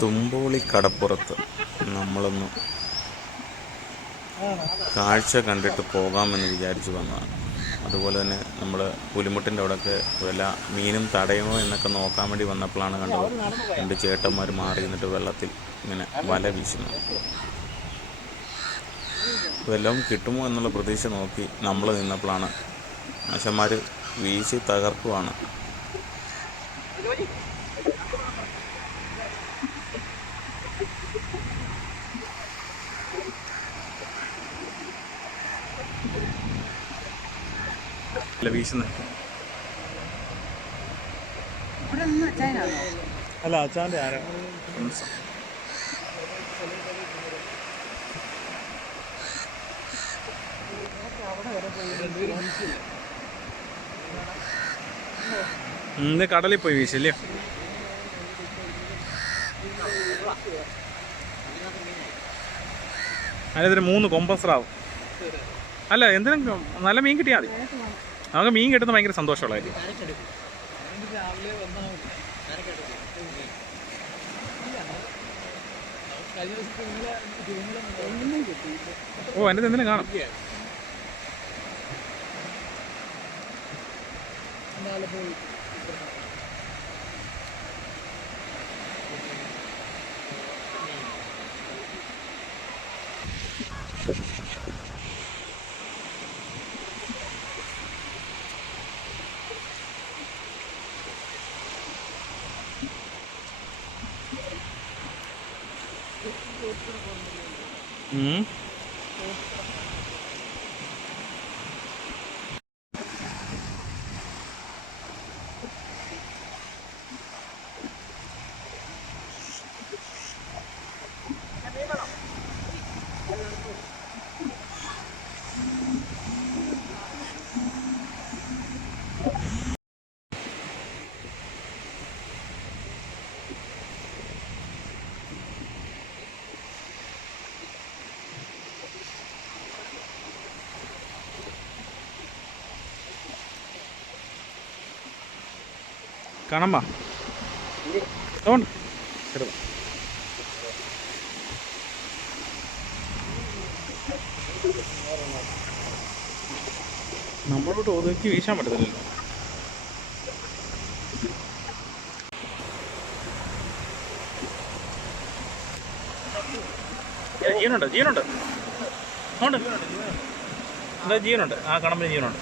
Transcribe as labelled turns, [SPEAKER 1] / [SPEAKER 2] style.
[SPEAKER 1] തുമ്പോളി കടപ്പുറത്ത് നമ്മളൊന്ന് കാഴ്ച കണ്ടിട്ട് പോകാമെന്ന് വിചാരിച്ചു വന്നതാണ്. അതുപോലെ തന്നെ നമ്മൾ പുലിമുട്ടിന്റെ അവിടെയൊക്കെ വല്ല മീനും തടയുമോ എന്നൊക്കെ നോക്കാൻ വേണ്ടി വന്നപ്പോഴാണ് കണ്ടത് രണ്ട് ചേട്ടന്മാർ മാറി നിന്നിട്ട് വെള്ളത്തിൽ ഇങ്ങനെ വല വീശുന്നു വല്ലതും കിട്ടുമോ എന്നുള്ള പ്രതീക്ഷ നോക്കി നമ്മൾ നിന്നപ്പോഴാണ് മനുഷ്യന്മാർ വീശി തകർക്കുവാണ്. അല്ല വീശുന്നത് അല്ല അച്ഛാന്റെ ആരാ? ഇന്ന് കടലിൽ പോയി വീശല്ലേ? അതിനൊരു മൂന്ന് കൊമ്പസറാവും അല്ല എന്തിനും നല്ല മീൻ കിട്ടിയാൽ മതി. നമുക്ക് മീൻ കിട്ടുന്ന ഭയങ്കര സന്തോഷമുള്ള കാര്യം ഓ എന്റെ എന്തിനും കാണും. ഉം. കാണാൻ വാ. അതുകൊണ്ട് ചെറുത് നമ്മളോട്ട് ഒതുക്കി വീശാൻ പറ്റത്തില്ലല്ലോ. ജീവനുണ്ട് ജീവനുണ്ട്. ഉണ്ട് എന്താ ജീവനുണ്ട്? ആ കണമ്പിന് ജീവനുണ്ട്.